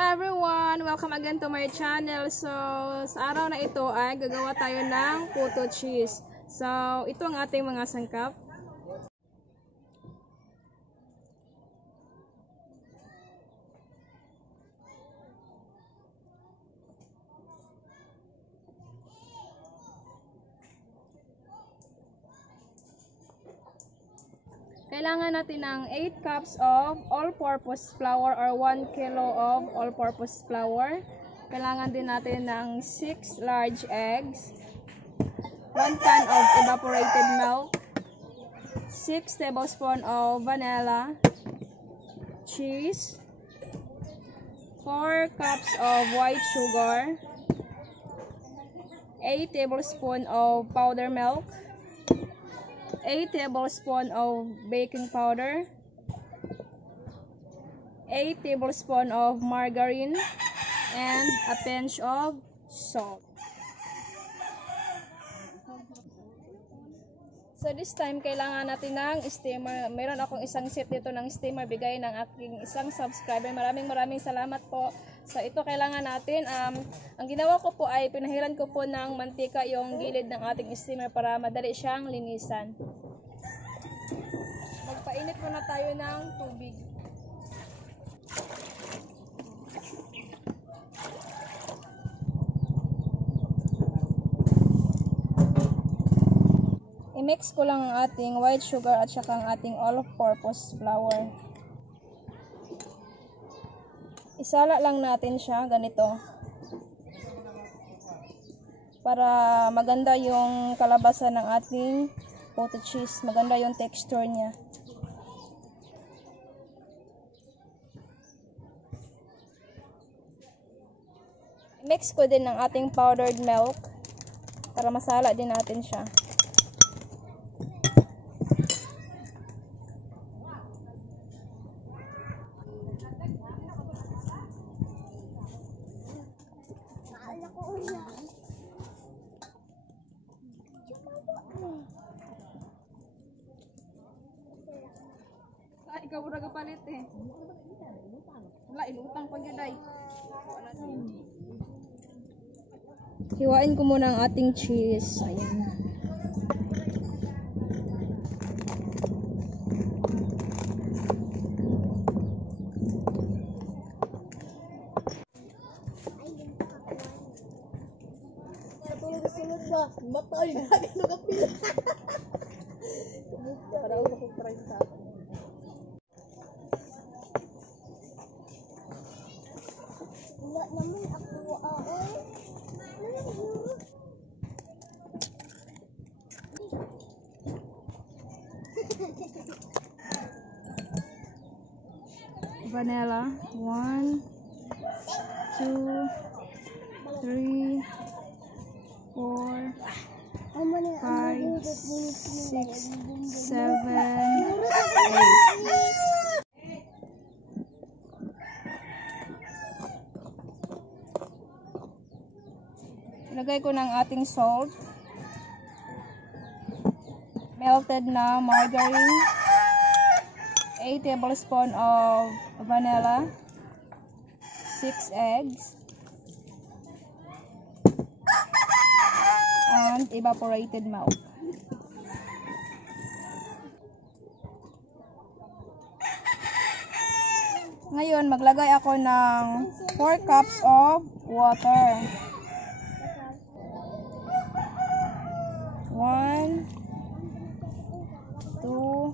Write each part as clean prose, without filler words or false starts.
everyone! Welcome again to my channel. So, sa araw na ito ay gagawa tayo ng Puto Cheese. So, ito ang ating mga sangkap. Kailangan natin ng 8 cups of all-purpose flour or 1 kilo of all-purpose flour. Kailangan din natin ng 6 large eggs, 1 can of evaporated milk, 6 tablespoons of vanilla, cheese, 4 cups of white sugar, 8 tablespoons of powdered milk, 8 tablespoons of baking powder, 8 tablespoons of margarine, and a pinch of salt. So this time, kailangan natin ng steamer. Meron akong isang set dito ng steamer, bigay ng aking isang subscriber. Maraming salamat po. So ito kailangan natin, ang ginawa ko po ay pinahiran ko po ng mantika yung gilid ng ating steamer para madali siyang linisan. Magpainit muna tayo ng tubig. I-mix ko lang ang ating white sugar at saka ang ating all-purpose flour. Isala lang natin siya ganito para maganda yung kalabasan ng ating puto cheese, maganda yung texture niya. Mix ko din ng ating powdered milk para masala din natin siya. Ikaw ura kapalit eh. Wala, ilutang pag yaday. Hiwain ko muna ang ating cheese. Ayan. Sunod ba? Matay na gano'n kapila. Para ako makupray sa akin. Wala naman ako aoy. Vanilla. 1, 2, 3, 4, 5, 6, 7, 8. Ilagay ko ng ating salt, melted na margarine, 8 tablespoons of vanilla, 6 eggs, and evaporated milk. Ngayon, maglagay ako ng 4 cups of water. 1, 2,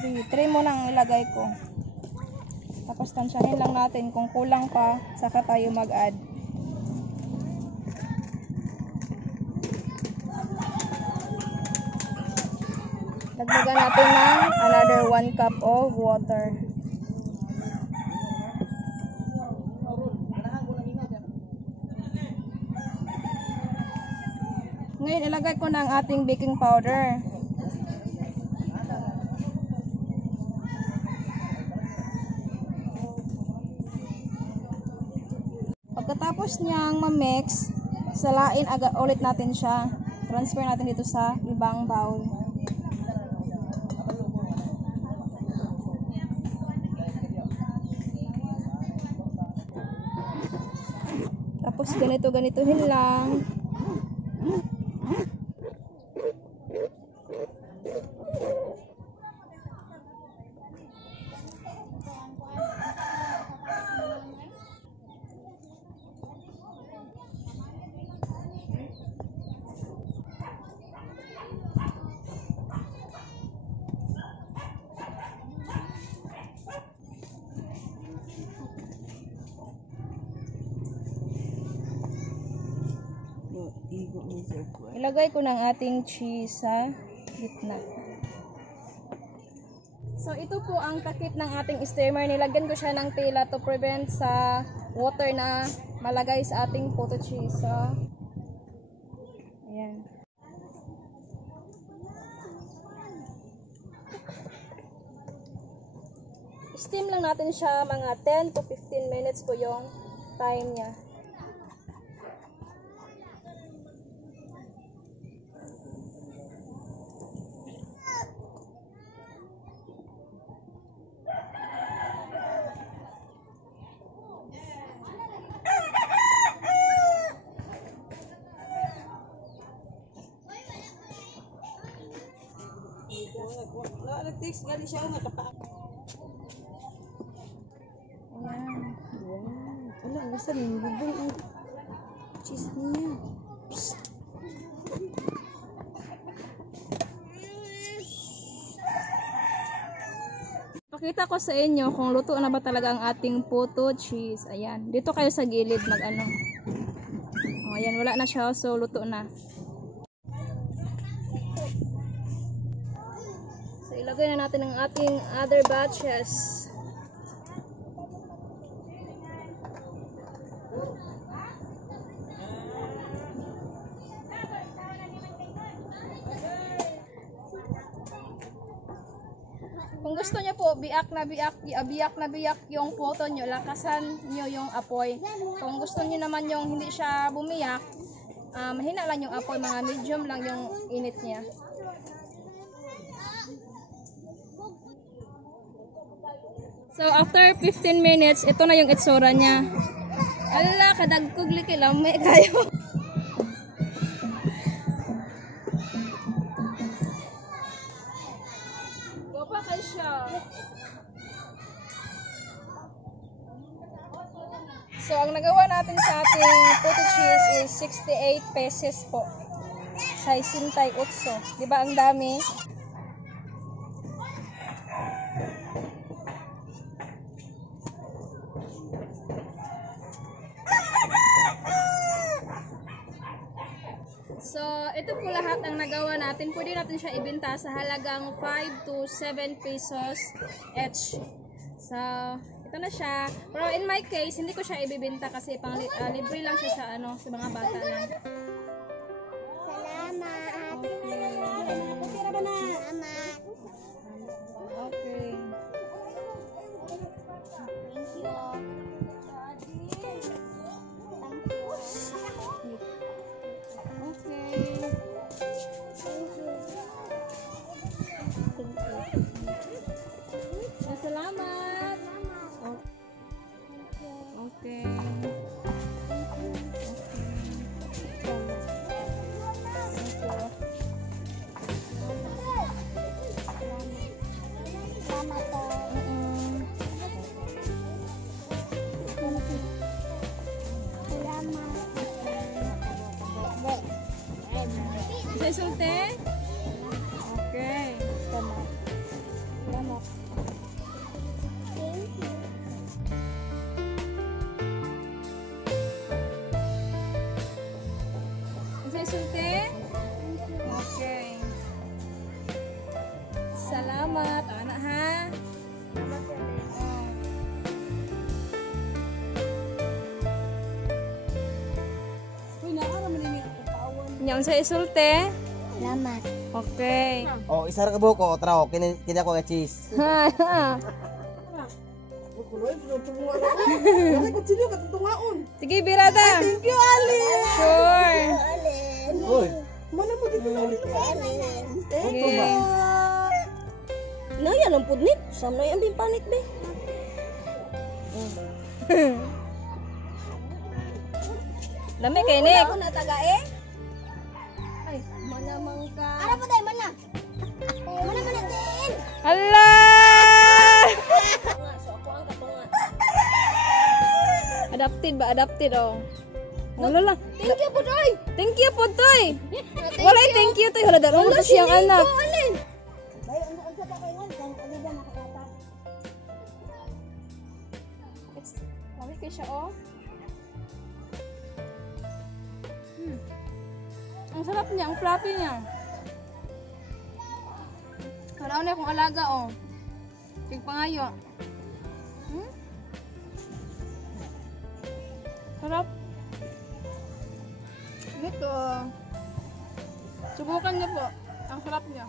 3. 3 muna ang ilagay ko. Tapos tansyahin lang natin kung kulang pa, saka tayo mag-add. Dagdagan natin ng another 1 cup of water. Ngayon, ilagay ko na ang ating baking powder. Pagkatapos niyang ma-mix, salain ulit natin siya. Transfer natin dito sa ibang bowl. Tapos ganito-ganituhin lang. Ilagay ko ng ating cheese sa gitna. So, ito po ang takip ng ating steamer. Nilagyan ko siya ng tela to prevent sa water na malagay sa ating puto cheese. So, ayan. Steam lang natin siya mga 10 to 15 minutes po yung time niya. Ayan. Ano, nasa nilibong ang cheese niya. Pakita ko sa inyo kung luto na ba talaga ang ating puto cheese. Ayan. Dito kayo sa gilid mag-ano. Oh, ayan, wala na siya. So, luto na. So, ilagay na natin ang ating other batches. Kung gusto niyo po, biyak na biyak yung puto nyo, lakasan nyo yung apoy. Kung gusto niyo naman yung hindi siya bumiyak, mahina lang yung apoy, mga medium lang yung init niya. So, after 15 minutes, ito na yung itsura niya. Ala, kadagkog liki lame kayo. So, ang nagawa natin sa ating puto cheese is 68 pesos po. Sa 68. Diba ang dami? So, ito po lahat ang nagawa natin. Pwede natin siya ibenta sa halagang 5 to 7 pesos each. So, ito na siya. Pero in my case, hindi ko siya ibibenta kasi pang libre lang siya sa ano, sa mga bata lang. Salamat. Okay. Salamat. Okay. Thank you. Salamat. Okay. Isa sulte? Okay. Salamat. Salamat. Isa sulte? Okay. Salamat, anak ha. Salamat ulit. Yang sa isulte? Salamat. Okay. Oh, isa ra ka buko, traw, kina ko nga cheese. Sige, birada. Thank you, Ali. Sure. Uy, Mana mo dito na ulit? Okay. No, yan ang pudnit. Samnoy ang bimpanit, be. Lami kay Nick. Ako na taga eh. Ay, Manamang ka. Ara pa tayo, mana. Mana din. hala! So ako ang katunga. Adapted ba? Adapted oh. Wala lang. Thank you po, Toy. Thank you po, Toy. Wala thank you, Toy. Wala daro mo to siyang anak. Alin? Bayo, ano sa pa kayo? Kung ano ba makakata? Wala kay siya oh. Ang sarap niya, ang fluffy niya. Karaw na akong alaga oh. Tigpangayo. Sarap. Ito. Subukan niyo po. Ang sarap niya.